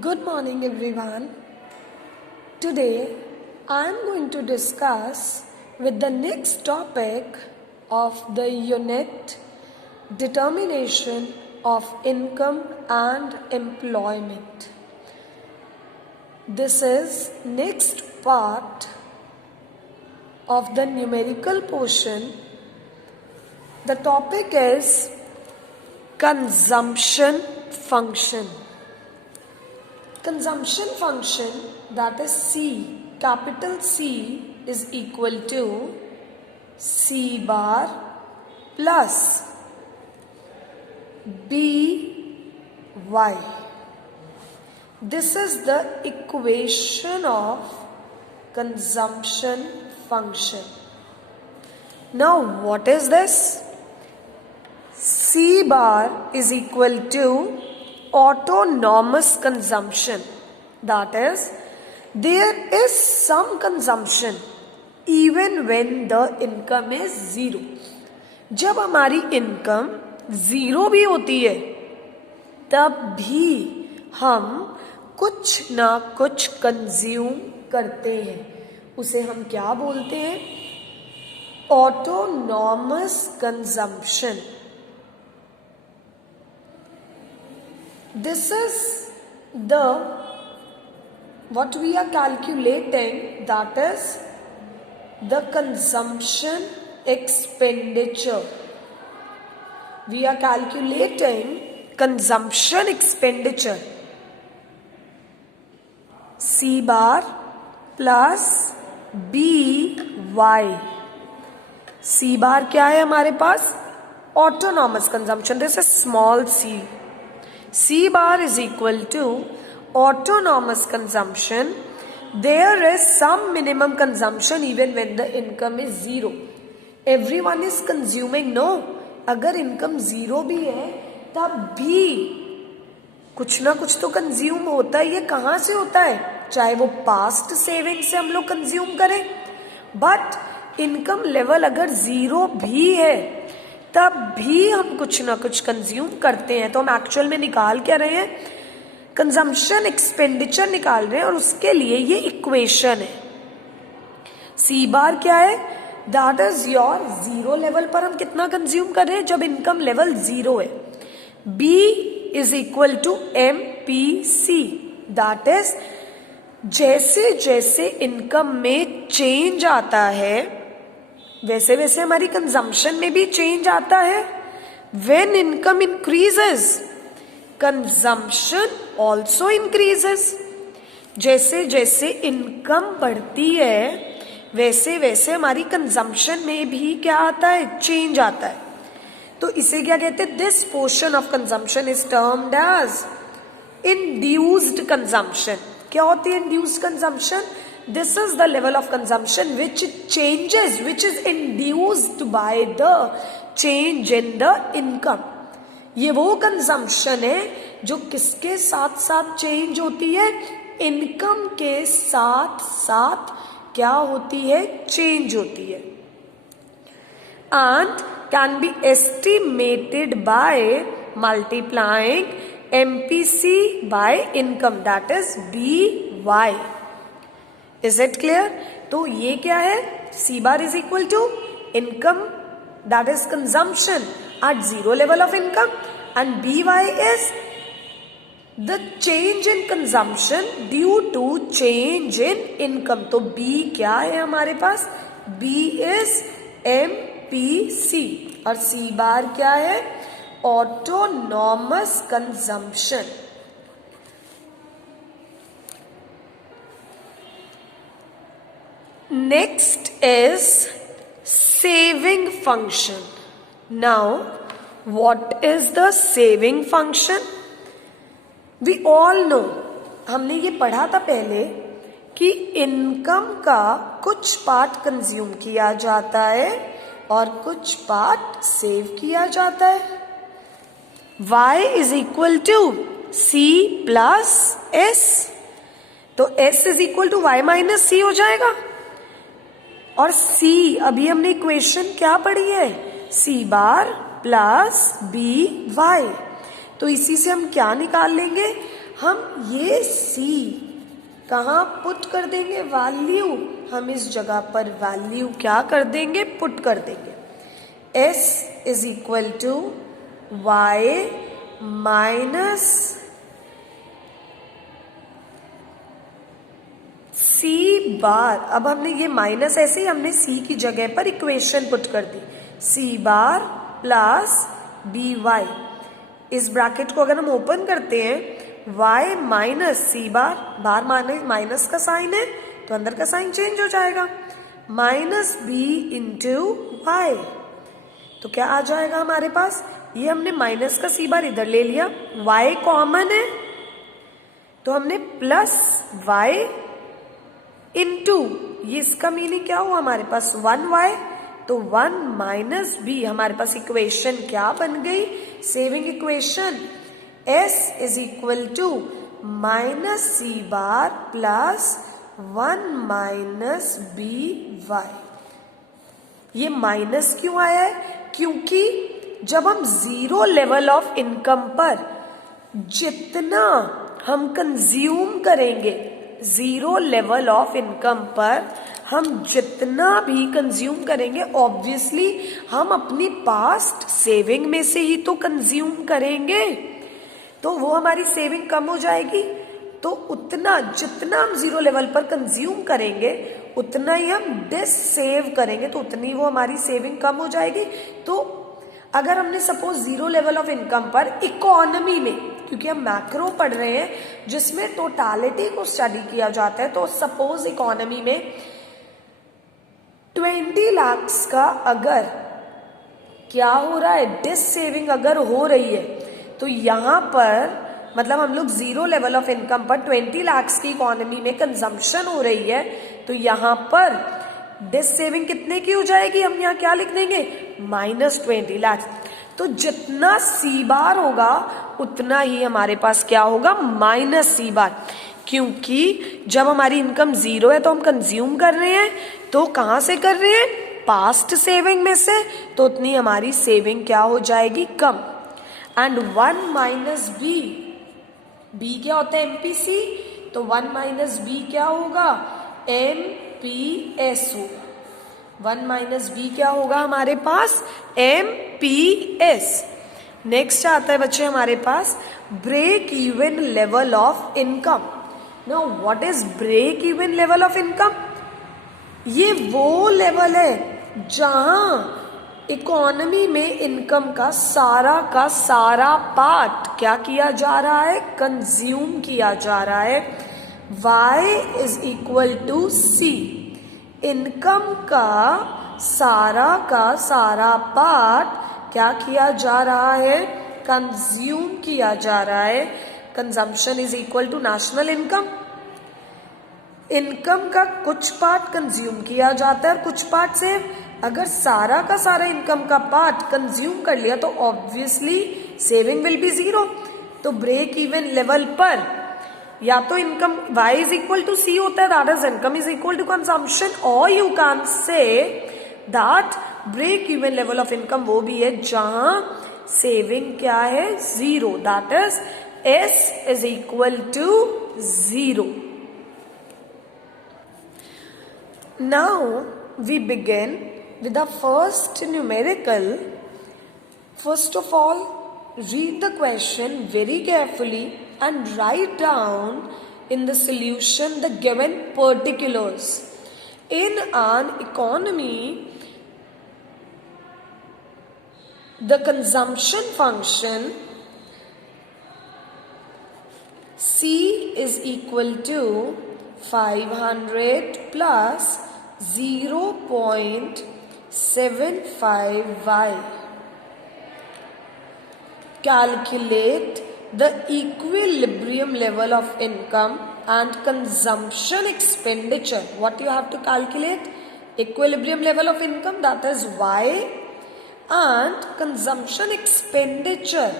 Good morning, everyone. Today, I am going to discuss with the next topic of the unit determination of income and employment. This is next part of the numerical portion. The topic is consumption function. Consumption function, that is C, capital C is equal to C bar plus B Y. This is the equation of consumption function. Now what is this? C bar is equal to autonomous consumption. That is, there is some consumption even when the income is zero. जब हमारी income zero भी होती है तब भी हम कुछ ना कुछ कंज्यूम करते हैं. उसे हम क्या बोलते हैं? Autonomous consumption. This is what we are calculating, that is the consumption expenditure. We are calculating consumption expenditure. C bar plus BY. C bar क्या है हमारे पास? Autonomous consumption. This is small c. C bar is equal to autonomous consumption. There is some minimum consumption even when the income is zero. Everyone is consuming, no? अगर income zero भी है तब भी कुछ ना कुछ तो कंज्यूम होता है. ये कहाँ से होता है? चाहे वो पास्ट सेविंग से हम लोग कंज्यूम करें, बट इनकम लेवल अगर जीरो भी है तब भी हम कुछ ना कुछ कंज्यूम करते हैं. तो हम एक्चुअल में निकाल क्या रहे हैं? कंजम्पशन एक्सपेंडिचर निकाल रहे हैं और उसके लिए ये इक्वेशन है. सी बार क्या है? That is your zero level पर हम कितना कंज्यूम कर रहे हैं जब इनकम लेवल जीरो है. B is equal to M P C. That is जैसे जैसे इनकम में चेंज आता है वैसे वैसे हमारी कंजम्पशन में भी चेंज आता है. When income increases consumption also increases. जैसे जैसे इनकम बढ़ती है वैसे वैसे हमारी कंजम्पशन में भी क्या आता है? चेंज आता है. तो इसे क्या कहते हैं? This portion of consumption is termed as induced consumption. क्या होती है induced consumption? This is the level of consumption which changes, which is induced by the change in the income. ये वो कंजम्पशन है जो किसके साथ साथ चेंज होती है? इनकम के साथ साथ क्या होती है? चेंज होती है. And can be estimated by multiplying MPC by income, that is BY. Is it clear? तो ये क्या है? C bar is equal to income, that is consumption at zero level of income, and BY is the change in consumption due to change in income. तो B क्या है हमारे पास? B is MPC और C bar क्या है? Autonomous consumption. Next is saving function. Now, what is the saving function? We all know, हमने ये पढ़ा था पहले कि इनकम का कुछ पार्ट कंज्यूम किया जाता है और कुछ पार्ट सेव किया जाता है. Y is equal to C plus S. तो S is equal to Y minus C हो जाएगा. और C अभी हमने इक्वेशन क्या पढ़ी है? C बार प्लस बी वाई. तो इसी से हम क्या निकाल लेंगे? हम ये सी कहाँ पुट कर देंगे, वैल्यू, हम इस जगह पर वैल्यू क्या कर देंगे, पुट कर देंगे। s is equal to y minus c bar. अब हमने ये माइनस ऐसे ही हमने c की जगह पर इक्वेशन पुट कर दी, c बार प्लस by। इस ब्रैकेट को अगर हम ओपन करते हैं, y माइनस सी बार, बार माइनस का साइन है तो अंदर का साइन चेंज हो जाएगा, माइनस बी इंटू वाई। तो क्या आ जाएगा हमारे पास, ये हमने माइनस का सी बार इधर ले लिया, y कॉमन है तो हमने प्लस y इंटू, ये इसका मीनिंग क्या हुआ हमारे पास 1y, तो 1 माइनस बी, हमारे पास इक्वेशन क्या बन गई, saving equation. s is equal to minus c bar plus 1 minus b y. ये माइनस क्यों आया है, क्योंकि जब हम जीरो लेवल ऑफ इनकम पर जितना हम कंज्यूम करेंगे, जीरो लेवल ऑफ इनकम पर हम जितना भी कंज्यूम करेंगे, ऑब्वियसली हम अपनी पास्ट सेविंग में से ही तो कंज्यूम करेंगे, तो वो हमारी सेविंग कम हो जाएगी। तो उतना जितना हम जीरो लेवल पर कंज्यूम करेंगे उतना ही हम डिस सेव करेंगे, तो उतनी वो हमारी सेविंग कम हो जाएगी। तो अगर हमने suppose zero level of income पर इकोनॉमी में, क्योंकि हम मैक्रो पढ़ रहे हैं जिसमें टोटालिटी को स्टडी किया जाता है, तो सपोज इकोनॉमी में 20 लाख का अगर क्या हो रहा है, डिस सेविंग अगर हो रही है, तो यहाँ पर मतलब हम लोग जीरो लेवल ऑफ इनकम पर 20 लाख की इकोनॉमी में कंजम्पशन हो रही है, तो यहाँ पर डिस सेविंग कितने की हो जाएगी, हम यहाँ क्या लिख देंगे, -20 लाख। तो जितना सी बार होगा उतना ही हमारे पास क्या होगा, माइनस सी बार, क्योंकि जब हमारी इनकम जीरो है तो हम कंज्यूम कर रहे हैं, तो कहाँ से कर रहे हैं, पास्ट सेविंग में से, तो उतनी हमारी सेविंग क्या हो जाएगी, कम। एंड 1 माइनस बी, बी क्या होता है, एमपीसी, तो 1 माइनस बी क्या होगा, एमपीएस होगा। 1 माइनस बी क्या होगा हमारे पास, एमपीएस। नेक्स्ट आता है बच्चे हमारे पास break even level of income. Now what is break even level of income, ये वो लेवल है जहां इकोनॉमी में इनकम का सारा पार्ट क्या किया जा रहा है, कंज्यूम किया जा रहा है। y is equal to c, income का सारा पार्ट क्या किया जा रहा है, कंज्यूम किया जा रहा है। Consumption is equal to national income. Income का कुछ पार्ट कंज्यूम किया जाता है और कुछ पार्ट सेव। अगर सारा का सारा इनकम का पार्ट कंज्यूम कर लिया तो obviously saving will be zero. तो ब्रेक इवन लेवल पर या तो income y is equal to C होता है, that is income is equal to consumption, और you can say that break even level of income वो भी है जहां सेविंग क्या है, zero, that is s is equal to zero. Now we begin with the first numerical. First of all, read the question very carefully and write down in the solution the given particulars. In an economy, the consumption function C is equal to 500 plus 0.75y. Calculate the equilibrium level of income and consumption expenditure. What you have to calculate? Equilibrium level of income, that is y, and consumption expenditure.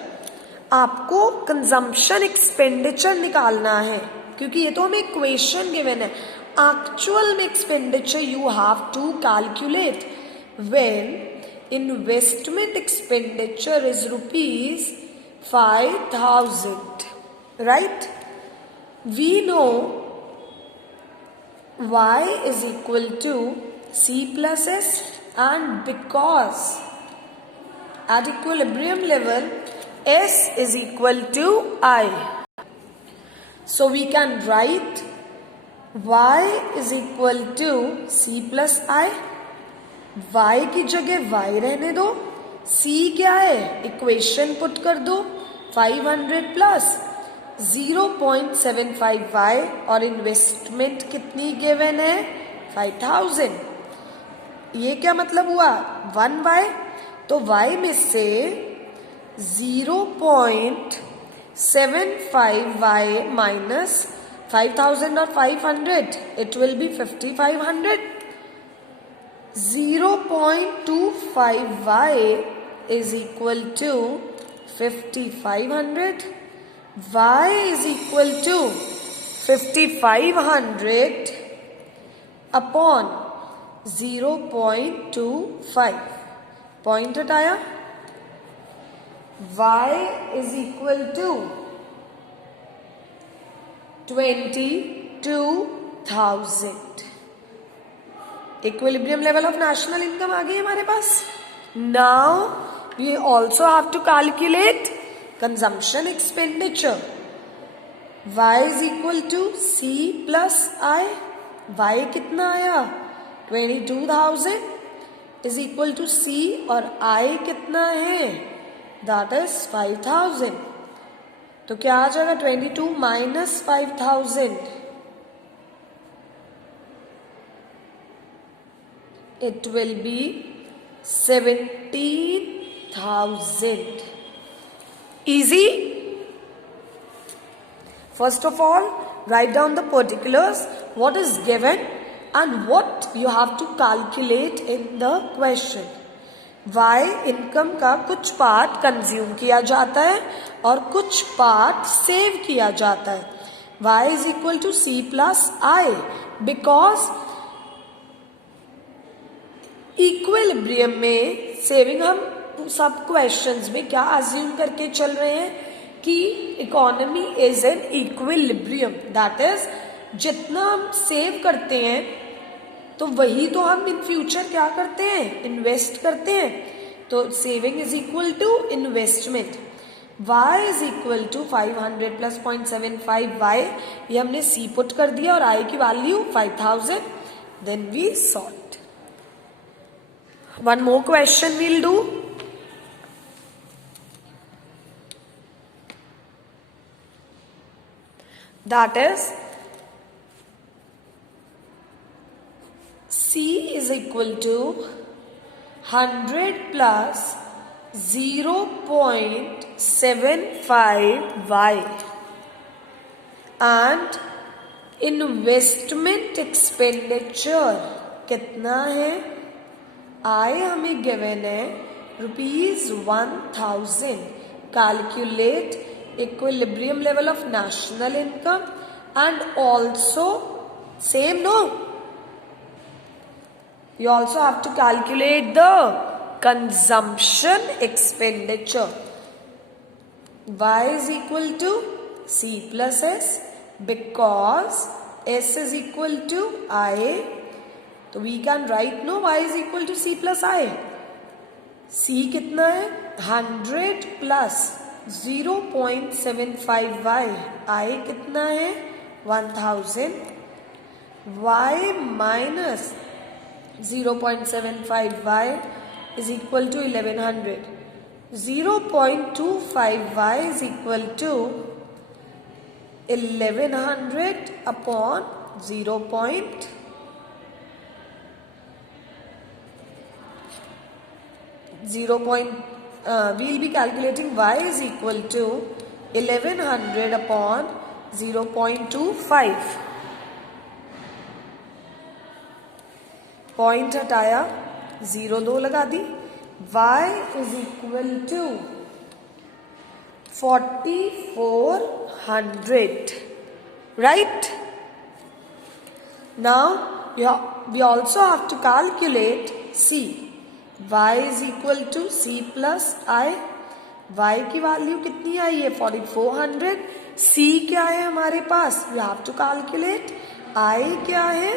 आपको consumption expenditure निकालना है क्योंकि ये तो हमें equation given है। Actual में expenditure you have to calculate when investment expenditure is ₹5000, right. we know y is equal to c plus s, and because at equilibrium level s is equal to I, so we can write y is equal to c plus I. y की जगह y रहने दो, c क्या है, equation put कर दो, 500 plus 0.75y, और investment कितनी गिवन है, 5000. ये क्या मतलब हुआ, 1y, तो y में से 0.75y माइनस 5000 और 500, it will be 5500. 0.25y is equal to 5500. y is equal to 5500 upon 0.25. Point हटाया, y is equal to 22,000. Equilibrium level of national income आ गई हमारे पास. Now we also have to calculate consumption expenditure. y is equal to c plus I. y कितना आया, 22,000 is equal to c, और i कितना है, दैट इज 5000. तो क्या आ जाएगा, 22 minus 5000, it will be 17,000. Easy? First of all, write down the particulars, what is given and what you have to calculate in the question. Y income का कुछ part consume किया जाता है और कुछ पार्ट सेव किया जाता है. Y is equal to C plus I, because equilibrium में सेविंग, हम सब क्वेश्चंस में क्या अज्यूम करके चल रहे हैं कि economy is an equilibrium, that is जितना हम सेव करते हैं तो वही तो हम इन फ्यूचर क्या करते हैं, इन्वेस्ट करते हैं. तो saving is equal to investment. y is equal to 500 plus 0.75y, ये हमने c पुट कर दिया और i की value 5000. Then we solve. One more question we'll do. That is, C is equal to 100 plus 0.75y, and investment expenditure कितना है, I हमें given है ₹1000. Calculate equilibrium level of national income and also same, no, you also have to calculate the consumption expenditure. Y is equal to C plus S, because S is equal to I. तो we can write, no, y is equal to c plus I. c कितना है, 100 plus 0.75y, I कितना है, 1000. y minus 0.75y is equal to 1100. 0.25y is equal to 1100 upon 0.25. We'll be calculating y is equal to 1100 upon 0.25. Point हटाया, 0 लगा दी. y is equal to 4400, right? Now we also have to calculate c. y is equal to c plus I. y की value कितनी आई है, 4400. C क्या है हमारे पास, we have to calculate. I क्या है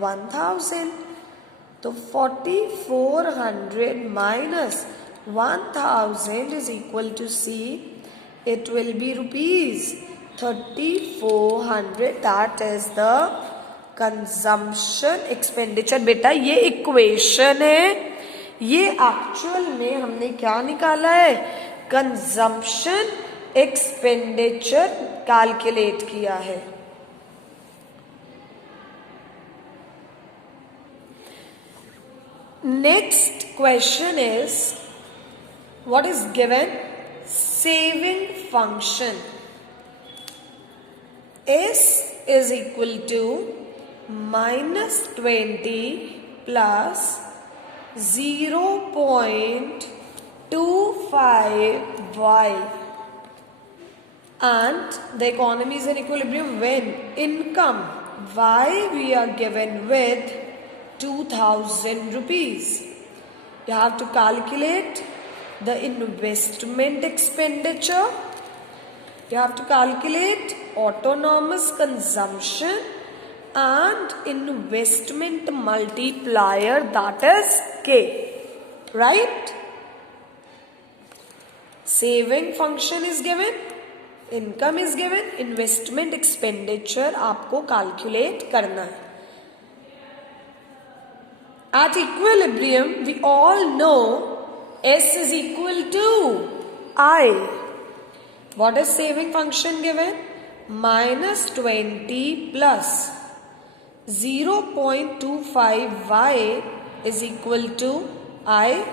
1000. तो 4400 minus 1000 is equal to C. It will be rupees 3400. That is the consumption expenditure. बेटा ये इक्वेशन है, ये एक्चुअल में हमने क्या निकाला है, कंजम्पशन एक्सपेंडिचर कैलकुलेट किया है. Next question is, what is given? Saving function. S is equal to minus 20 plus 0.25y. And the economy is in equilibrium when income Y we are given with 2000 rupees. You have to calculate the investment expenditure. You have to calculate autonomous consumption and investment multiplier, that is K. Right? Saving function is given, income is given, investment expenditure आपको calculate करना है. At equilibrium, we all know S is equal to I. What is saving function given? Minus 20 plus 0.25y is equal to I.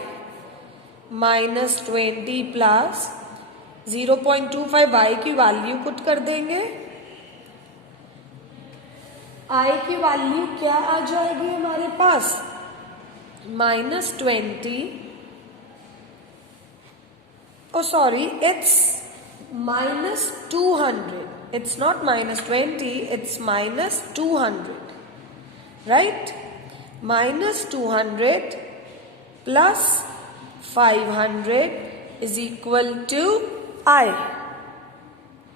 Minus 20 plus 0.25y की value put कर देंगे. I की value क्या आ जाएगी हमारे पास, minus 20, oh sorry, it's minus 200. It's not minus 20, it's minus 200, right? Minus 200 plus 500 is equal to I.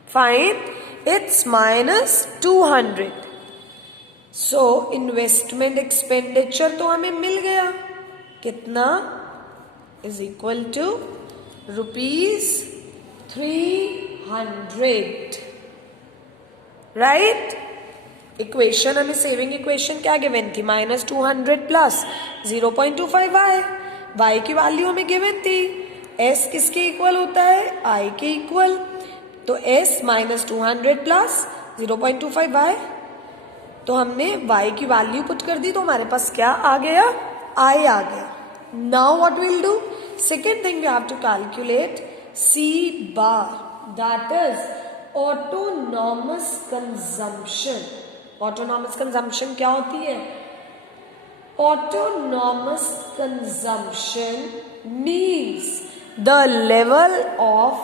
Fine, it's minus 200. So investment expenditure तो हमें मिल गया, कितना, is equal to rupees 300. Right? Equation हमें saving equation क्या given थी, minus 200 plus 0.25y. y की value हमें given थी. s किसके इक्वल होता है, i के इक्वल. तो s minus 200 plus 0.25y. तो हमने y की वैल्यू पुट कर दी, तो हमारे पास क्या आ गया, I आ गया. Now what will do, second thing we have to calculate C bar, that is autonomous consumption. Autonomous consumption क्या होती है, autonomous consumption means the level of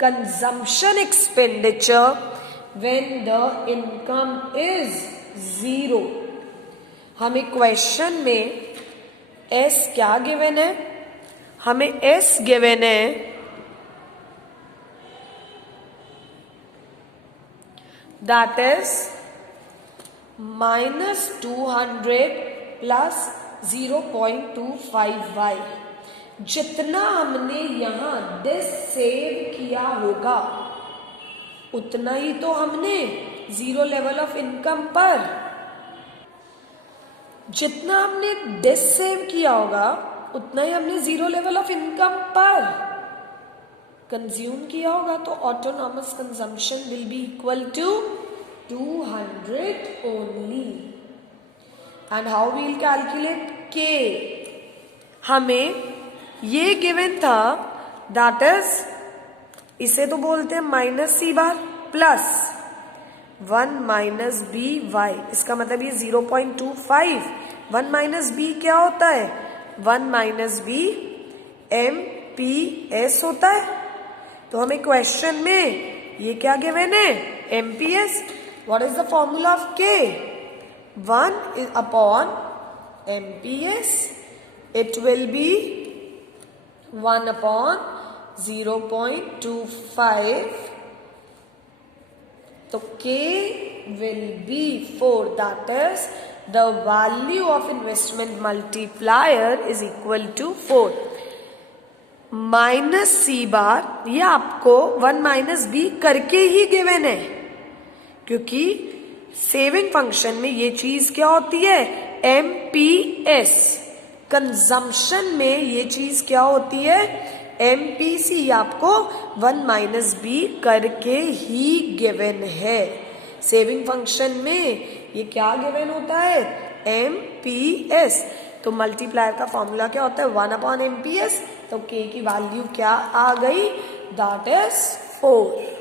consumption expenditure when the income is 0. हमें question में S क्या given है, हमें S given है that is minus 200 plus 0.25y. जितना हमने यहां दिस सेव किया होगा उतना ही तो हमने जीरो लेवल ऑफ इनकम पर, जितना हमने डिस सेव किया होगा उतना ही हमने जीरो लेवल ऑफ इनकम पर कंज्यूम किया होगा. तो autonomous consumption will be equal to 200 only. And how we'll calculate k, हमें ये गिवन था, दैट इज, इसे तो बोलते हैं minus c bar plus 1 minus b Y. इसका मतलब ये 0.25. 1 माइनस बी क्या होता है, 1 minus b M P S होता है. तो हमें क्वेश्चन में ये क्या गिवन है, M P S. What is the formula of k, 1 upon M P S. It will be 1 upon 0.25 तो K will be 4. That is the value of investment multiplier is equal to 4. Minus c बार ये आपको 1 minus B करके ही given है, क्योंकि saving function में ये चीज क्या होती है, MPS. कंजम्पशन में ये चीज क्या होती है, MPC. आपको 1 माइनस बी करके ही गिवन है. सेविंग फंक्शन में ये क्या गिवन होता है, MPS. तो मल्टीप्लायर का फॉर्मूला क्या होता है, 1/MPS. तो K की वैल्यू क्या आ गई, दैट इज 4.